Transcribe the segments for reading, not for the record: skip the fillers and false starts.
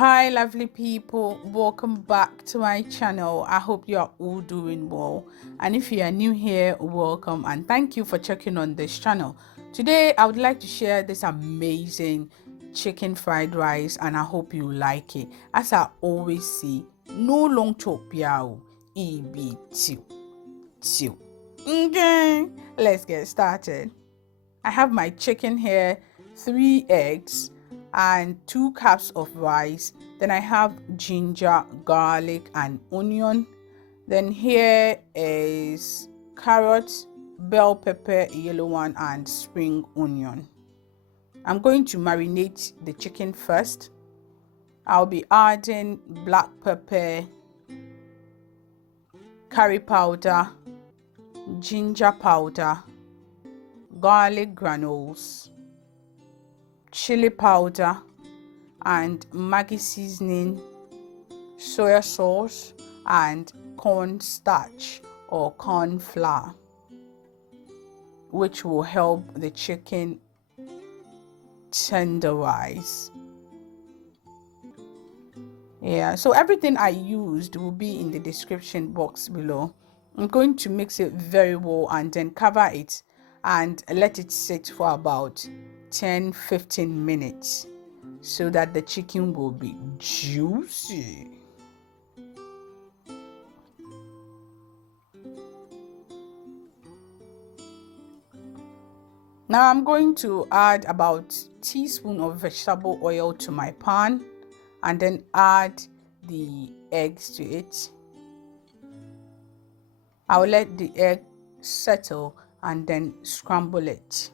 Hi lovely people, welcome back to my channel. I hope you are all doing well, and if you are new here, welcome and thank you for checking on this channel. Today I would like to share this amazing chicken fried rice, and I hope you like it. As I always say, no long talk piao, EB two. Okay, let's get started. I have my chicken here, 3 eggs and 2 cups of rice. Then I have ginger, garlic and onion. Then here is carrots, bell pepper, yellow one, and spring onion. I'm going to marinate the chicken first. I'll be adding black pepper, curry powder, ginger powder, garlic granules, chili powder, and Maggi seasoning, soy sauce, and corn starch or corn flour, which will help the chicken tenderize. Yeah, so everything I used will be in the description box below. I'm going to mix it very well and then cover it and let it sit for about 10-15 minutes so that the chicken will be juicy. Now I'm going to add about a teaspoon of vegetable oil to my pan and then add the eggs to it. I'll let the egg settle and then scramble it.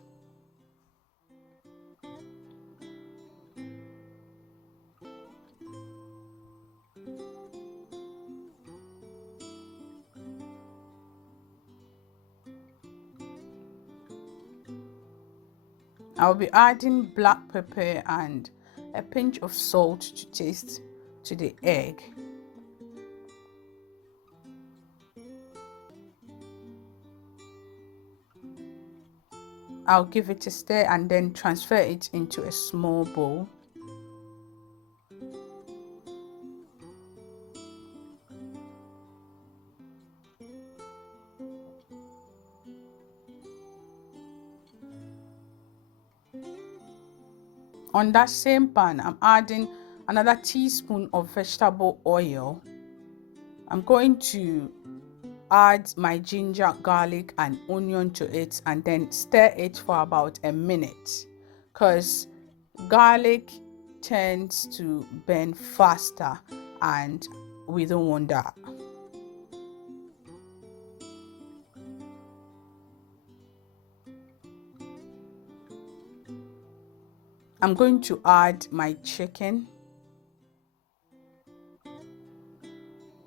I'll be adding black pepper and a pinch of salt to taste to the egg. I'll give it a stir and then transfer it into a small bowl. On that same pan, I'm adding another teaspoon of vegetable oil. I'm going to add my ginger, garlic and onion to it and then stir it for about a minute, because garlic tends to burn faster and we don't want that. I'm going to add my chicken.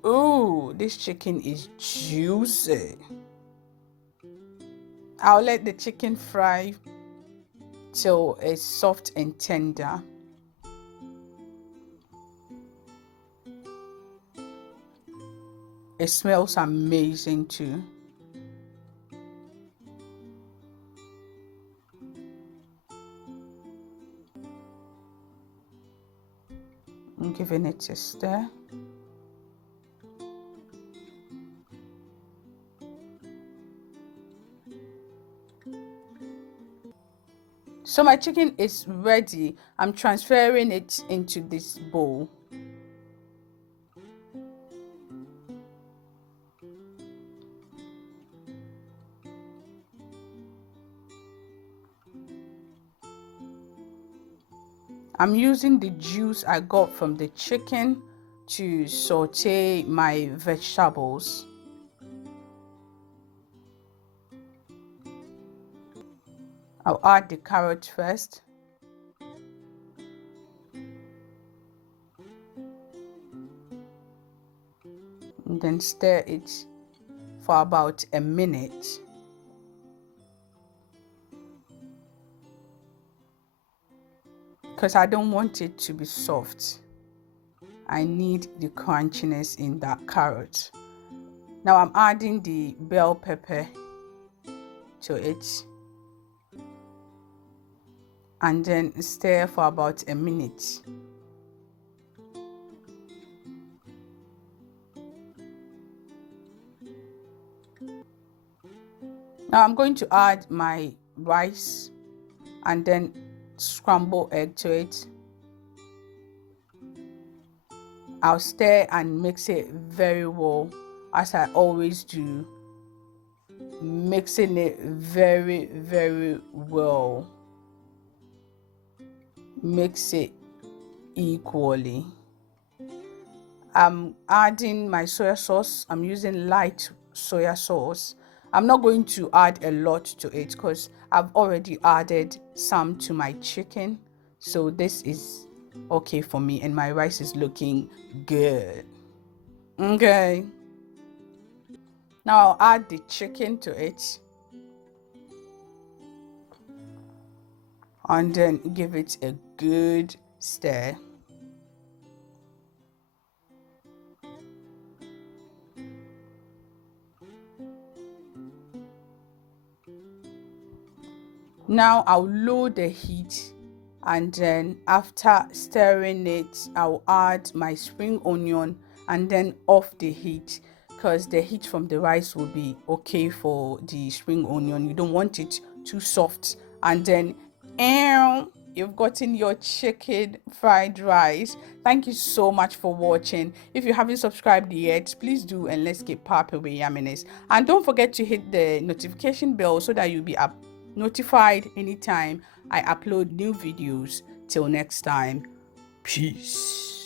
Oh, this chicken is juicy. I'll let the chicken fry till it's soft and tender. It smells amazing too. I'm giving it a stir. So my chicken is ready. I'm transferring it into this bowl. I'm using the juice I got from the chicken to saute my vegetables. I'll add the carrot first. And then stir it for about a minute. Because I don't want it to be soft. I need the crunchiness in that carrot. Now I'm adding the bell pepper to it and then stir for about a minute. Now I'm going to add my rice and then scramble egg to it. I'll stir and mix it very well, as I always do, mixing it very well. Mix it equally. I'm adding my soy sauce. I'm using light soy sauce. I'm not going to add a lot to it because I've already added some to my chicken, so this is okay for me, and my rice is looking good. Okay, now I'll add the chicken to it and then give it a good stir. Now I'll lower the heat, and then after stirring it, I'll add my spring onion and then off the heat, because the heat from the rice will be okay for the spring onion. You don't want it too soft, and then you've gotten your chicken fried rice. Thank you so much for watching. If you haven't subscribed yet, please do, and let's get popping with yumminess. And don't forget to hit the notification bell so that you'll be notified anytime I upload new videos. Till next time, peace.